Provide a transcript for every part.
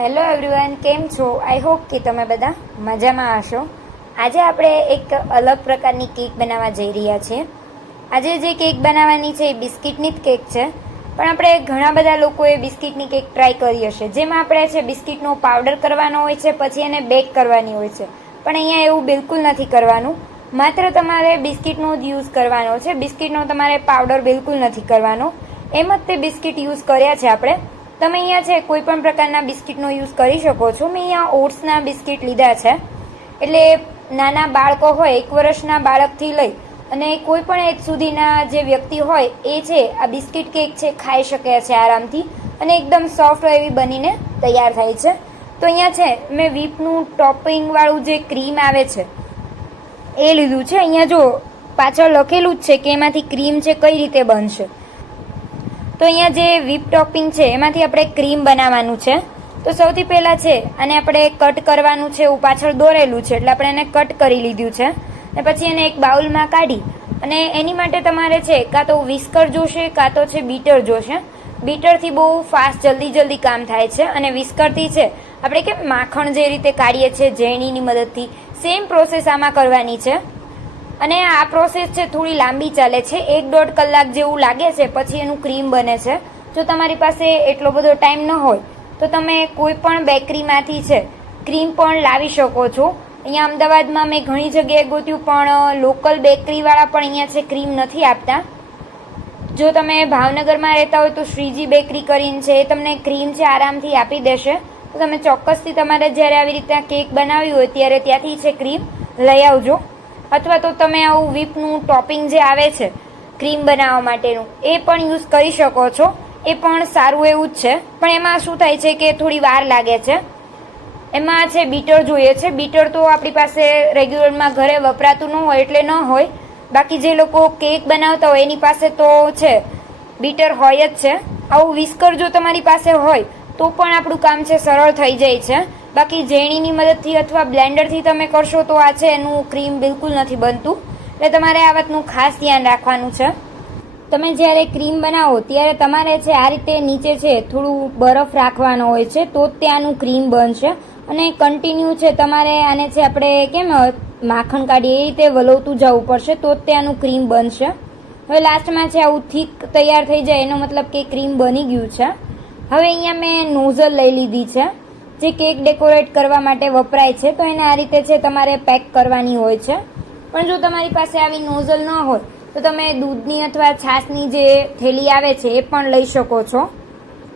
Hello everyone, કેમ છો? I hope કે તમે બધા મજામાં હશો. આજે આપણે એક અલગ પ્રકારની કેક બનાવવા જઈ રહ્યા છીએ. આજે જે કેક બનાવવાની છે એ બિસ્કિટની જ કેક છે, પણ આપણે ઘણા બધા લોકોએ બિસ્કિટની કેક ટ્રાય કરી હશે, જેમાં આપણે છે બિસ્કિટનો પાવડર કરવાનો હોય છે, પછી એને બેક કરવાની હોય છે. પણ અહીંયા એવું બિલકુલ નથી કરવાનું. માત્ર તમારે બિસ્કિટનો જ યુઝ કરવાનો છે. બિસ્કિટનો તમારે પાવડર બિલકુલ નથી કરવાનો. એમ જ તે બિસ્કિટ યુઝ કર્યા છે આપણે. તમે અહીંયા છે કોઈ પણ પ્રકારના બિસ્કિટનો યુઝ કરી શકો છો. મેં અહીંયા ઓટ્સના બિસ્કિટ લીધા છે. એટલે નાના બાળકો હોય, 1 વર્ષના બાળકથી લઈ અને કોઈ પણ એજ સુધીના જે વ્યક્તિ હોય એ છે આ બિસ્કિટ કેક છે ખાઈ શકે છે આરામથી, અને એકદમ સોફ્ટ એવી બનીને તૈયાર થાય છે. તો અહીંયા છે મેં વ્હીપનું ટોપિંગવાળું જે ક્રીમ આવે છે એ લીધું છે. અહીંયા જો પાછળ લખેલું જ છે કે એમાંથી ક્રીમ છે કઈ રીતે બનશે. તો અહીંયા જે વ્હીપ ટોપિંગ છે એમાંથી આપણે ક્રીમ બનાવવાનું છે. તો સૌથી પહેલાં છે આને આપણે કટ કરવાનું છે. એવું પાછળ દોરેલું છે એટલે આપણે એને કટ કરી લીધું છે. અને પછી એને એક બાઉલમાં કાઢી અને એની માટે તમારે છે કાં તો વિસ્કર જોશે કાં તો છે બીટર જોશે. બીટરથી બહુ ફાસ્ટ જલ્દી કામ થાય છે, અને વિસ્કરથી છે આપણે કેમ માખણ જે રીતે કાઢીએ છીએ ઝેરણીની મદદથી, સેમ પ્રોસેસ આમાં કરવાની છે. અને આ પ્રોસેસ છે થોડી લાંબી ચાલે છે, 1-1.5 કલાક જેવું લાગે છે, પછી એનું ક્રીમ બને છે. જો તમારી પાસે એટલો બધો ટાઈમ ન હોય તો તમે કોઈ પણ બેકરીમાંથી છે ક્રીમ પણ લાવી શકો છો. અહીંયા અમદાવાદમાં મેં ઘણી જગ્યાએ ગોત્યું, પણ લોકલ બેકરીવાળા પણ અહીંયા છે ક્રીમ નથી આપતા. જો તમે ભાવનગરમાં રહેતા હોય તો શ્રીજી બેકરી કરીને છે, એ તમને ક્રીમ છે આરામથી આપી દેશે. તો તમે ચોક્કસથી તમારે જ્યારે આવી રીતના કેક બનાવી હોય ત્યારે ત્યાંથી છે ક્રીમ લઈ આવજો. અથવા તો તમે આવું વ્હીપનું ટોપિંગ જે આવે છે ક્રીમ બનાવવા માટેનું એ પણ યુઝ કરી શકો છો. એ પણ સારું એવું જ છે, પણ એમાં શું થાય છે કે થોડી વાર લાગે છે. એમાં છે બીટર જોઈએ છે. બીટર તો આપણી પાસે રેગ્યુલરમાં ઘરે વપરાતું ન હોય એટલે ન હોય. બાકી જે લોકો કેક બનાવતા હોય એની પાસે તો છે બીટર હોય જ છે. આવું વિસ્કર જો તમારી પાસે હોય તો પણ આપણું કામ છે સરળ થઈ જાય છે. બાકી ઝેરણીની મદદથી અથવા બ્લેન્ડરથી તમે કરશો તો આ છે એનું ક્રીમ બિલકુલ નથી બનતું. એટલે તમારે આ વાતનું ખાસ ધ્યાન રાખવાનું છે. તમે જ્યારે ક્રીમ બનાવો ત્યારે તમારે છે આ રીતે નીચે છે થોડું બરફ રાખવાનો હોય છે, તો જ ત્યાંનું ક્રીમ બનશે. અને કન્ટિન્યુ છે તમારે આને છે આપણે કેમ માખણ કાઢીએ એ રીતે વલોવતું જવું પડશે, તો જ ત્યાંનું ક્રીમ બનશે. હવે લાસ્ટમાં છે આવું થીક તૈયાર થઈ જાય એનો મતલબ કે ક્રીમ બની ગયું છે. હવે અહીંયા મેં નોઝલ લઈ લીધી છે જે કેક ડેકોરેટ કરવા માટે વપરાય છે. તો એને આ રીતે છે તમારે પેક કરવાની હોય છે. પણ જો તમારી પાસે આવી નોઝલ ન હોય તો તમે દૂધની અથવા છાશની જે થેલી આવે છે એ પણ લઈ શકો છો.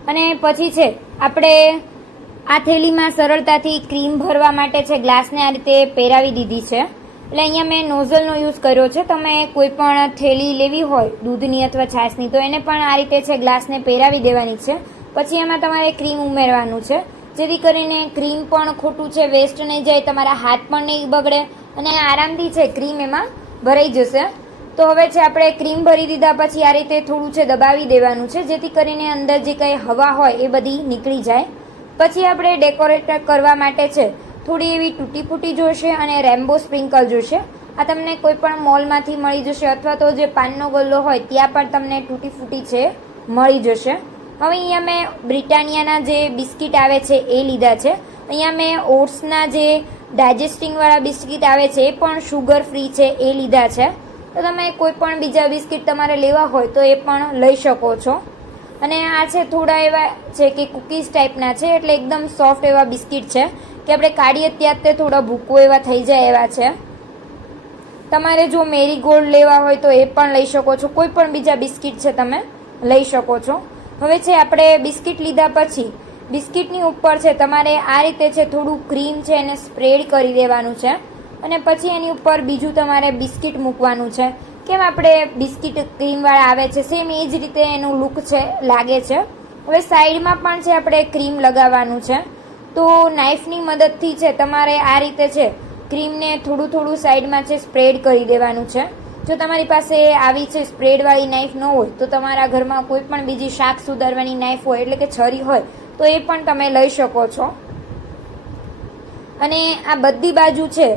અને પછી છે આપણે આ થેલીમાં સરળતાથી ક્રીમ ભરવા માટે છે ગ્લાસને આ રીતે પહેરાવી દીધી છે. એટલે અહીંયા મેં નોઝલનો યુઝ કર્યો છે. તમે કોઈ પણ થેલી લેવી હોય દૂધની અથવા છાશની તો એને પણ આ રીતે છે ગ્લાસને પહેરાવી દેવાની છે. પછી એમાં તમારે ક્રીમ ઉમેરવાનું છે, જેથી કરીને ક્રીમ પણ ખોટું છે વેસ્ટ નહીં જાય, તમારા હાથ પણ નહીં બગડે અને આરામથી છે ક્રીમ એમાં ભરાઈ જશે. તો હવે છે આપણે ક્રીમ ભરી દીધા પછી આ રીતે થોડું છે દબાવી દેવાનું છે, જેથી કરીને અંદર જે કંઈ હવા હોય એ બધી નીકળી જાય. પછી આપણે ડેકોરેટ કરવા માટે છે થોડી એવી તૂટી ફૂટી જોઈશે અને રેમ્બો સ્પ્રિંકલ જોઈશે. આ તમને કોઈ પણ મોલમાંથી મળી જશે, અથવા તો જે પાનનો ગલ્લો હોય ત્યાં પણ તમને તૂટી ફૂટી છે મળી જશે. હવે અહીંયા મેં બ્રિટાનિયાના જે બિસ્કિટ આવે છે એ લીધા છે. અહીંયા મેં ઓટ્સના જે ડાયજેસ્ટિંગવાળા બિસ્કિટ આવે છે એ પણ શુગર ફ્રી છે એ લીધા છે. તો તમે કોઈ પણ બીજા બિસ્કિટ તમારે લેવા હોય તો એ પણ લઈ શકો છો. અને આ છે થોડા એવા છે કે કુકીઝ ટાઈપના છે, એટલે એકદમ સોફ્ટ એવા બિસ્કિટ છે કે આપણે કાઢીએ ત્યાં તે થોડા ભૂકો એવા થઈ જાય એવા છે. તમારે જો મેરીગોલ્ડ લેવા હોય તો એ પણ લઈ શકો છો. કોઈ પણ બીજા બિસ્કિટ છે તમે લઈ શકો છો. હવે છે આપણે બિસ્કિટ લીધા પછી બિસ્કિટની ઉપર છે તમારે આ રીતે છે થોડું ક્રીમ છે એને સ્પ્રેડ કરી દેવાનું છે. અને પછી એની ઉપર બીજું તમારે બિસ્કિટ મૂકવાનું છે. કેમ આપણે બિસ્કિટ ક્રીમવાળા આવે છે સેમ એ જ રીતે એનું લુક છે લાગે છે. હવે સાઈડમાં પણ છે આપણે ક્રીમ લગાવવાનું છે. તો નાઇફની મદદથી છે તમારે આ રીતે છે ક્રીમને થોડું સાઈડમાં છે સ્પ્રેડ કરી દેવાનું છે. જો તમારી પાસે આવી છે સ્પ્રેડવાળી નાઇફ ન હોય તો તમારા ઘરમાં કોઈ પણ બીજી શાક સુધારવાની નાઇફ હોય એટલે કે છરી હોય તો એ પણ તમે લઈ શકો છો. અને આ બધી બાજુ છે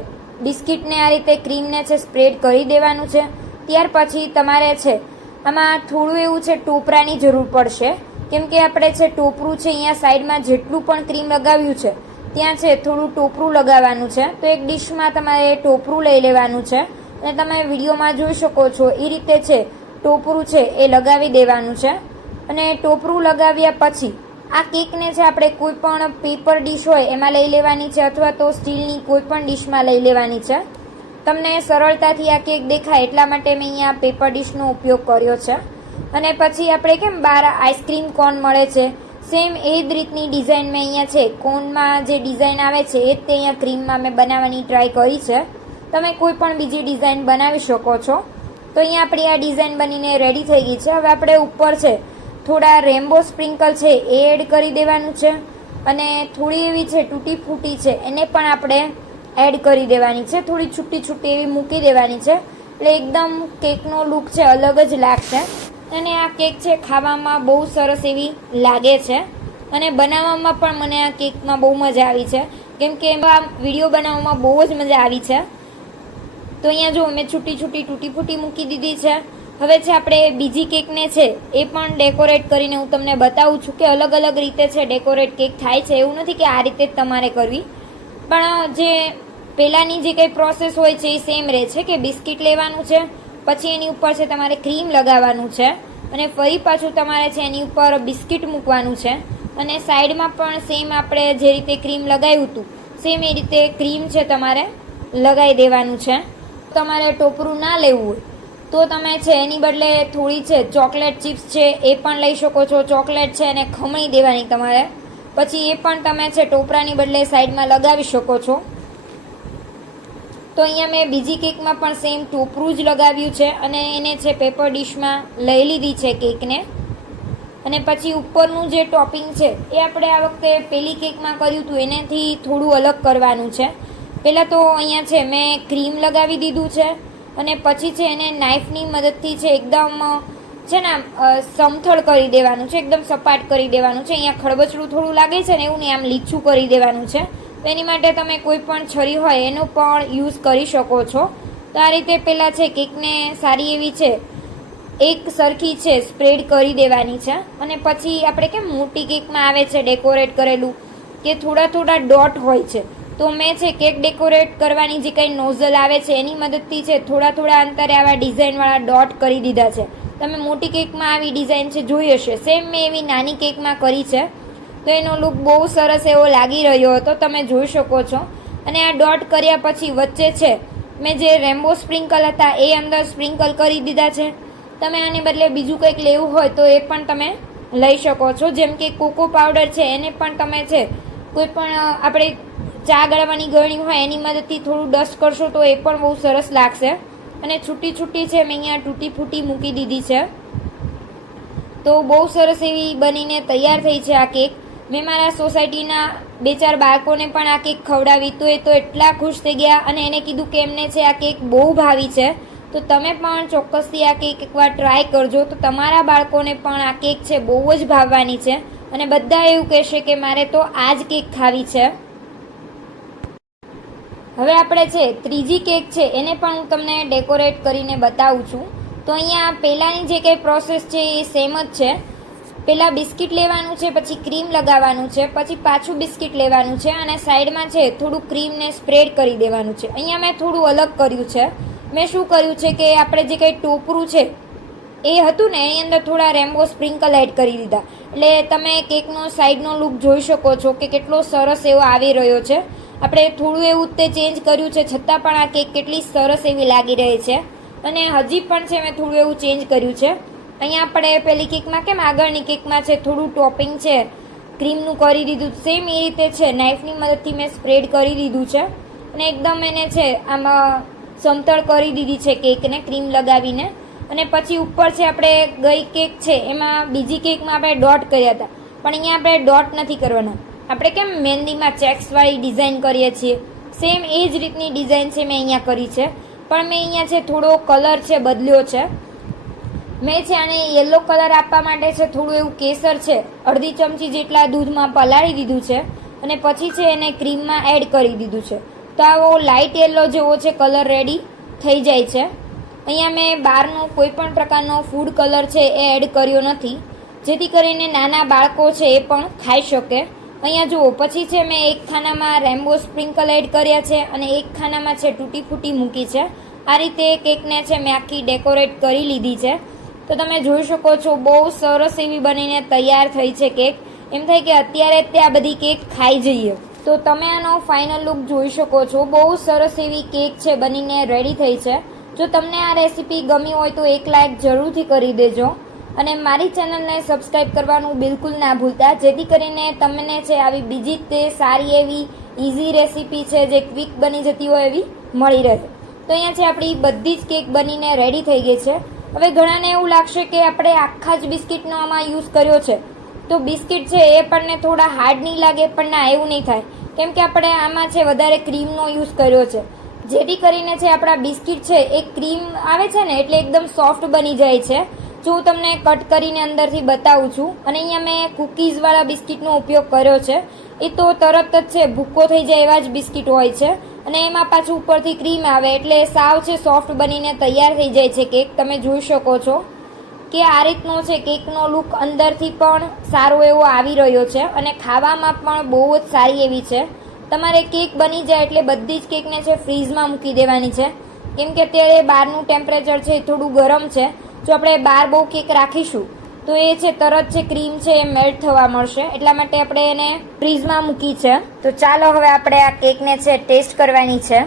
બિસ્કિટને આ રીતે ક્રીમને છે સ્પ્રેડ કરી દેવાનું છે. ત્યાર પછી તમારે છે આમાં થોડું એવું છે ટોપરાની જરૂર પડશે. કેમ કે આપણે છે ટોપરું છે અહીંયા સાઈડમાં જેટલું પણ ક્રીમ લગાવ્યું છે ત્યાં છે થોડું ટોપરું લગાવવાનું છે. તો એક ડીશમાં તમારે ટોપરું લઈ લેવાનું છે અને તમે વિડીયોમાં જોઈ શકો છો એ રીતે છે ટોપરું છે એ લગાવી દેવાનું છે. અને ટોપરું લગાવ્યા પછી આ કેકને છે આપણે કોઈ પણ પેપર ડીશ હોય એમાં લઈ લેવાની છે અથવા તો સ્ટીલની કોઈ પણ ડીશમાં લઈ લેવાની છે. તમને સરળતાથી આ કેક દેખાય એટલા માટે મેં અહીંયા પેપર ડીશનો ઉપયોગ કર્યો છે. અને પછી આપણે કેમ બહાર આઈસ્ક્રીમ કોન મળે છે સેમ એ જ રીતની ડિઝાઇન મેં અહીંયા છે કોનમાં જે ડિઝાઇન આવે છે એ જ તે અહીંયા ક્રીમમાં મેં બનાવવાની ટ્રાય કરી છે. તમે કોઈ પણ બીજી ડિઝાઇન બનાવી શકો છો. તો અહીંયા આપણી આ ડિઝાઇન બનીને રેડી થઈ ગઈ છે. હવે આપણે ઉપર છે થોડા રેમ્બો સ્પ્રિંકલ છે એ એડ કરી દેવાનું છે અને થોડી એવી છે તૂટી ફૂટી છે એને પણ આપણે એડ કરી દેવાની છે. થોડી છૂટી છૂટી એવી મૂકી દેવાની છે એટલે એકદમ કેકનો લુક છે અલગ જ લાગશે. અને આ કેક છે ખાવામાં બહુ સરસ એવી લાગે છે અને બનાવવામાં પણ મને આ કેકમાં બહુ મજા આવી છે કેમ કે એમાં વિડીયો બનાવવામાં બહુ જ મજા આવી છે. તો અહીંયા જો મેં છૂટી છૂટી તૂટી ફૂટી મૂકી દીધી છે. હવે છે આપણે બીજી કેકને છે એ પણ ડેકોરેટ કરીને હું તમને બતાવું છું કે અલગ અલગ રીતે છે ડેકોરેટ કેક થાય છે. એવું નથી કે આ રીતે જ તમારે કરવી, પણ જે પહેલાંની જે કંઈ પ્રોસેસ હોય છે એ સેમ રહે છે કે બિસ્કિટ લેવાનું છે, પછી એની ઉપર છે તમારે ક્રીમ લગાવવાનું છે અને ફરી પાછું તમારે છે એની ઉપર બિસ્કિટ મૂકવાનું છે અને સાઈડમાં પણ સેમ આપણે જે રીતે ક્રીમ લગાવ્યું હતું સેમ એ રીતે ક્રીમ છે તમારે લગાવી દેવાનું છે. તમારે ટોપરું ના લેવું હોય તો તમે છે એની બદલે થોડી છે ચોકલેટ ચિપ્સ છે એ પણ લઈ શકો છો. ચોકલેટ છે એને ખમણી દેવાની તમારે, પછી એ પણ તમે છે ટોપરાની બદલે સાઈડમાં લગાવી શકો છો. તો અહીંયા મેં બીજી કેકમાં પણ સેમ ટોપરું જ લગાવ્યું છે અને એને છે પેપર ડીશમાં લઈ લીધી છે કેકને. અને પછી ઉપરનું જે ટોપિંગ છે એ આપણે આ વખતે પેલી કેકમાં કર્યું હતું એનાથી થોડું અલગ કરવાનું છે. પહેલાં તો અહીંયા છે મેં ક્રીમ લગાવી દીધું છે અને પછી છે એને નાઇફની મદદથી છે એકદમ છે ને સમથળ કરી દેવાનું છે, એકદમ સપાટ કરી દેવાનું છે. અહીંયા ખડબચડું થોડું લાગે છે ને એવું નહીં, આમ લીચું કરી દેવાનું છે. તો એની માટે તમે કોઈ પણ છરી હોય એનો પણ યુઝ કરી શકો છો. તો આ રીતે પહેલાં છે કેકને સારી એવી છે એક સરખી છે સ્પ્રેડ કરી દેવાની છે અને પછી આપણે કેમ મોટી કેકમાં આવે છે ડેકોરેટ કરેલું કે થોડા થોડા ડોટ હોય છે, તો મેં છે કેક ડેકોરેટ કરવાની જે કંઈ નોઝલ આવે છે એની મદદથી છે થોડા થોડા અંતરે આવા ડિઝાઇનવાળા ડોટ કરી દીધા છે. તમે મોટી કેકમાં આવી ડિઝાઇન છે જોઈ હશે, સેમ મેં એવી નાની કેકમાં કરી છે. તો એનો લુક બહુ સરસ એવો લાગી રહ્યો હતો, તમે જોઈ શકો છો. અને આ ડોટ કર્યા પછી વચ્ચે છે મેં જે રેમ્બો સ્પ્રિંકલ હતા એ અંદર સ્પ્રિંકલ કરી દીધા છે. તમે આને બદલે બીજું કંઈક લેવું હોય તો એ પણ તમે લઈ શકો છો. જેમ કે કોકો પાવડર છે એને પણ તમે છે કોઈ પણ આપણે ચા ગાળવાની ગળણી હોય એની મદદથી થોડું ડસ્ટ કરશો તો એ પણ બહુ સરસ લાગશે. અને છૂટી છૂટી છે મેં અહીંયા તૂટી ફૂટી મૂકી દીધી છે. તો બહુ સરસ એવી બનીને તૈયાર થઈ છે આ કેક. મેં મારા સોસાયટીના 2-4 બાળકોને પણ આ કેક ખવડાવી તો એ તો એટલા ખુશ થઈ ગયા અને એને કીધું કે એમને છે આ કેક બહુ ભાવી છે. તો તમે પણ ચોક્કસથી આ કેક એકવાર ટ્રાય કરજો તો તમારા બાળકોને પણ આ કેક છે બહુ જ ભાવવાની છે અને બધા એવું કહેશે કે મારે તો આ જ કેક ખાવી છે. હવે આપણે છે ત્રીજી કેક છે એને પણ હું તમને ડેકોરેટ કરીને બતાવું છું. તો અહીંયા પહેલાંની જે કંઈ પ્રોસેસ છે એ સેમ જ છે. પહેલાં બિસ્કિટ લેવાનું છે, પછી ક્રીમ લગાવવાનું છે, પછી પાછું બિસ્કિટ લેવાનું છે અને સાઈડમાં છે થોડું ક્રીમને સ્પ્રેડ કરી દેવાનું છે. અહીંયા મેં થોડું અલગ કર્યું છે. મેં શું કર્યું છે કે આપણે જે કંઈ ટોપરું છે એ હતું ને એની અંદર થોડા રેમ્બો સ્પ્રિંકલ એડ કરી દીધા એટલે તમે કેકનો સાઈડનો લુક જોઈ શકો છો કે કેટલો સરસ એવો આવી રહ્યો છે. આપણે થોડું એવું તે ચેન્જ કર્યું છે છતાં પણ આ કેક કેટલી સરસ એવી લાગી રહી છે. અને હજી પણ છે મેં થોડું એવું ચેન્જ કર્યું છે. અહીંયા આપણે પેલી કેકમાં કેમ આગળની કેકમાં છે થોડું ટોપિંગ છે ક્રીમનું કરી દીધું, સેમ એ રીતે છે નાઇફની મદદથી મેં સ્પ્રેડ કરી દીધું છે અને એકદમ એને છે આમાં સમતળ કરી દીધી છે કેકને ક્રીમ લગાવીને. અને પછી ઉપર છે આપણે ગઈ કેક છે એમાં બીજી કેકમાં આપણે ડોટ કર્યા હતા, પણ અહીંયા આપણે ડોટ નથી કરવાના. આપણે કેમ મહેંદીમાં ચેક્સવાળી ડિઝાઇન કરીએ છીએ સેમ એ જ રીતની ડિઝાઇન છે મેં અહીંયા કરી છે, પણ મેં અહીંયા છે થોડો કલર છે બદલ્યો છે. મેં છે આને યલો કલર આપવા માટે છે થોડું એવું કેસર છે અડધી ચમચી જેટલા દૂધમાં પલાળી દીધું છે અને પછી છે એને ક્રીમમાં એડ કરી દીધું છે. તો આવો લાઇટ યલો જેવો છે કલર રેડી થઈ જાય છે. અહીંયા મેં બહારનો કોઈ પણ પ્રકારનો ફૂડ કલર છે એ એડ કર્યો નથી. જેથી કરીને નાના બાળકો છે એ પણ ખાઈ શકે. અહીંયા જુઓ, પછી છે મેં એક ખાનામાં રેમ્બો સ્પ્રિંકલ એડ કર્યા છે અને એક ખાનામાં છે તૂટી ફૂટી મૂકી છે. આ રીતે કેકને છે મેં આખી ડેકોરેટ કરી લીધી છે. તો તમે જોઈ શકો છો બહુ સરસ એવી બનીને તૈયાર થઈ છે કેક. એમ થાય કે અત્યારે જ તે આ બધી કેક ખાઈ જઈએ. તો તમે આનો ફાઇનલ લુક જોઈ શકો છો. બહુ સરસ એવી કેક છે બનીને રેડી થઈ છે. જો તમને આ રેસીપી ગમી હોય તો એક લાઇક જરૂરથી કરી દેજો અને મારી ચેનલને સબસ્ક્રાઈબ કરવાનું બિલકુલ ના ભૂલતા, જેથી કરીને તમને છે આવી બીજી તે સારી એવી ઇઝી રેસીપી છે જે ક્વિક બની જતી હોય એવી મળી રહે. તો અહીંયા છે આપણી બધી જ કેક બનીને રેડી થઈ ગઈ છે. હવે ઘણાને એવું લાગશે કે આપણે આખા જ બિસ્કિટનો આમાં યુઝ કર્યો છે, તો બિસ્કિટ છે એ આપણને થોડા હાર્ડ નહીં લાગે, પણ ના, એવું નહીં થાય, કેમ કે આપણે આમાં છે વધારે ક્રીમનો યુઝ કર્યો છે, જેથી કરીને છે આપણા બિસ્કિટ છે એ ક્રીમ આવે છે ને એટલે એકદમ સોફ્ટ બની જાય છે. જો હું તમને કટ કરીને અંદરથી બતાવું છું. અને અહીંયા મેં કૂકીઝવાળા બિસ્કિટનો ઉપયોગ કર્યો છે. એ તો તરત જ છે ભૂકો થઈ જાય એવા જ બિસ્કિટ હોય છે અને એમાં પાછું ઉપરથી ક્રીમ આવે એટલે સાવ છે સોફ્ટ બનીને તૈયાર થઈ જાય છે કેક. તમે જોઈ શકો છો કે આ રીતનો છે કેકનો લુક અંદરથી પણ સારો એવો આવી રહ્યો છે અને ખાવામાં પણ બહુ જ સારી એવી છે. તમારે કેક બની જાય એટલે બધી જ કેકને છે ફ્રીઝમાં મૂકી દેવાની છે, કેમ કે અત્યારે બહારનું ટેમ્પરેચર છે એ થોડું ગરમ છે. જો આપણે બહાર બહુ કેક રાખીશું તો એ છે તરત છે ક્રીમ છે એ મેલ્ટ થવા મળશે, એટલા માટે આપણે એને ફ્રીઝમાં મૂકી છે. તો ચાલો હવે આપણે આ કેકને છે ટેસ્ટ કરવાની છે.